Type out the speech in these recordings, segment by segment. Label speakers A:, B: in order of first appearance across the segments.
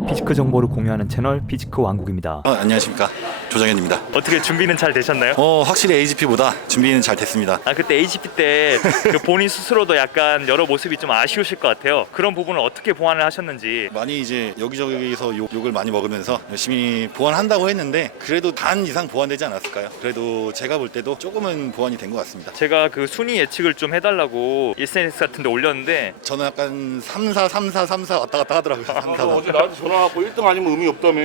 A: 피지크 정보를 공유하는 채널 피지크 왕국입니다.
B: 안녕하십니까, 조정현입니다.
A: 어떻게 준비는 잘 되셨나요?
B: 확실히 AGP보다 준비는 잘 됐습니다.
A: 그때 AGP 때 그 본인 스스로도 약간 여러 모습이 좀 아쉬우실 것 같아요. 그런 부분을 어떻게 보완을 하셨는지.
B: 많이 이제 여기저기서 욕을 많이 먹으면서 열심히 보완한다고 했는데 그래도 반 이상 보완되지 않았을까요? 그래도 제가 볼 때도 조금은 보완이 된 것 같습니다.
A: 제가 그 순위 예측을 좀 해달라고 SNS 같은 데 올렸는데
B: 저는 약간 3사 왔다 갔다 하더라고요. 3, 4.
C: 어제 나한테 전화하고 1등 아니면 의미 없다며.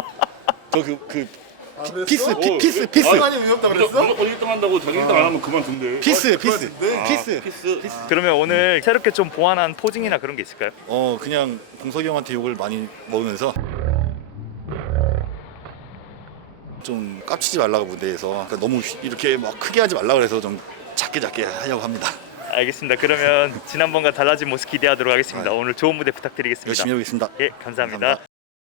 B: 피스.
C: 아니 의미 없다 그랬어? 무조건 1등 한다고 자기 1등 안 하면 그만둔대.
B: 피스.
C: 피스.
A: 그러면 오늘 새롭게 좀 보완한 포징이나 그런 게 있을까요?
B: 그냥 봉석이 형한테 욕을 많이 먹으면서 좀 깝치지 말라고 무대에서, 그러니까 너무 이렇게 막 크게 하지 말라 그래서 좀 작게 하려고 합니다.
A: 알겠습니다. 그러면 지난번과 달라진 모습 기대하도록 하겠습니다. 오늘 좋은 무대 부탁드리겠습니다.
B: 열심히 해보겠습니다.
A: 예, 감사합니다.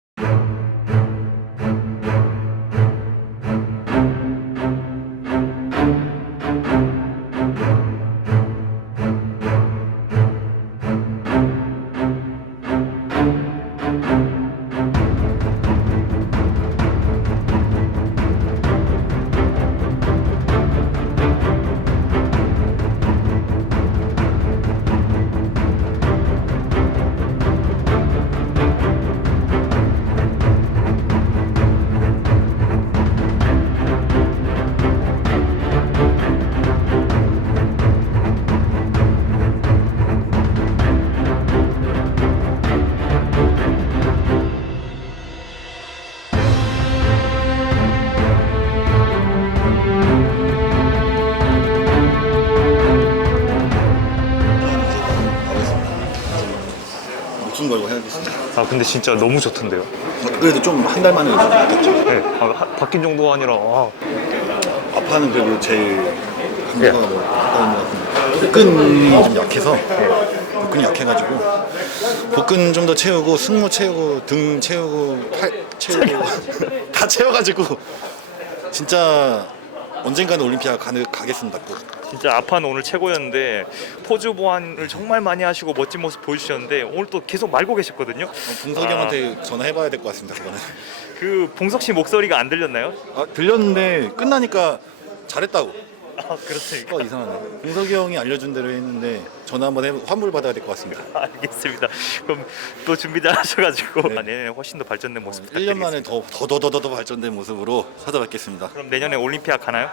B: 목숨 걸고 해야겠습니다.
A: 근데 진짜 너무 좋던데요.
B: 그래도 좀 한 달 만에 좀 바뀌었죠.
A: 네, 바뀐 정도가 아니라
B: 아파는 그래도 제일 한계가 가까운 것 같은데 복근이 좀 약해서, 복근이 약해가지고 복근 좀 더 채우고 승모 채우고 등 채우고 팔 채우고 다 채워가지고 진짜 언젠가는 올림피아 가겠습니다. 꼭.
A: 진짜 아파는 오늘 최고였는데 포즈 보완을 정말 많이 하시고 멋진 모습 보여주셨는데 오늘 또 계속 말고 계셨거든요.
B: 봉석이 형한테 전화해봐야 될 것 같습니다. 그거는.
A: 그 봉석 씨 목소리가 안 들렸나요?
B: 들렸는데 끝나니까 잘했다고.
A: 그렇습니까?
B: 이상하네. 봉석이 형이 알려준 대로 했는데 전화 한번 환불 받아야 될 것 같습니다.
A: 알겠습니다. 그럼 또 준비 잘 하셔가지고
B: 네.
A: 내년에 훨씬 더 발전된 모습
B: 1년
A: 부탁드리겠습니다.
B: 만에 더 발전된 모습으로 찾아뵙겠습니다.
A: 그럼 내년에 올림피아 가나요?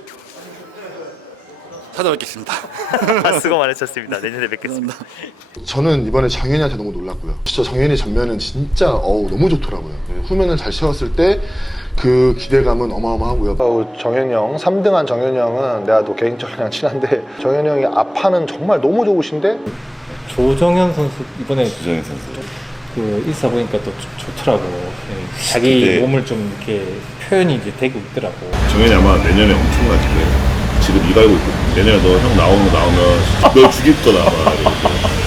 B: 찾아뵙겠습니다.
A: 수고 많으셨습니다. 내년에 뵙겠습니다.
D: 저는 이번에 정현이한테 너무 놀랐고요. 진짜 정현이 전면은 진짜 너무 좋더라고요. 후면을 잘 채웠을 때 그 기대감은 어마어마하고요.
E: 정현이 형, 3등한 정현이 형은 내가 또 개인적으로 친한데 정현이 형이 앞판은 정말 너무 좋으신데
F: 조정현 선수 이번에
G: 조정현 선수
F: 그 있어 보니까 또 좋더라고. 예, 자기
G: 네.
F: 몸을 좀 이렇게 표현이 이제 되고 있더라고.
G: 정현이 아마 내년에 엄청 가지 그래. 지금 이거 알고 있거든. 내년에 너 형 나오면 너 죽일 거다 아마. 이렇게.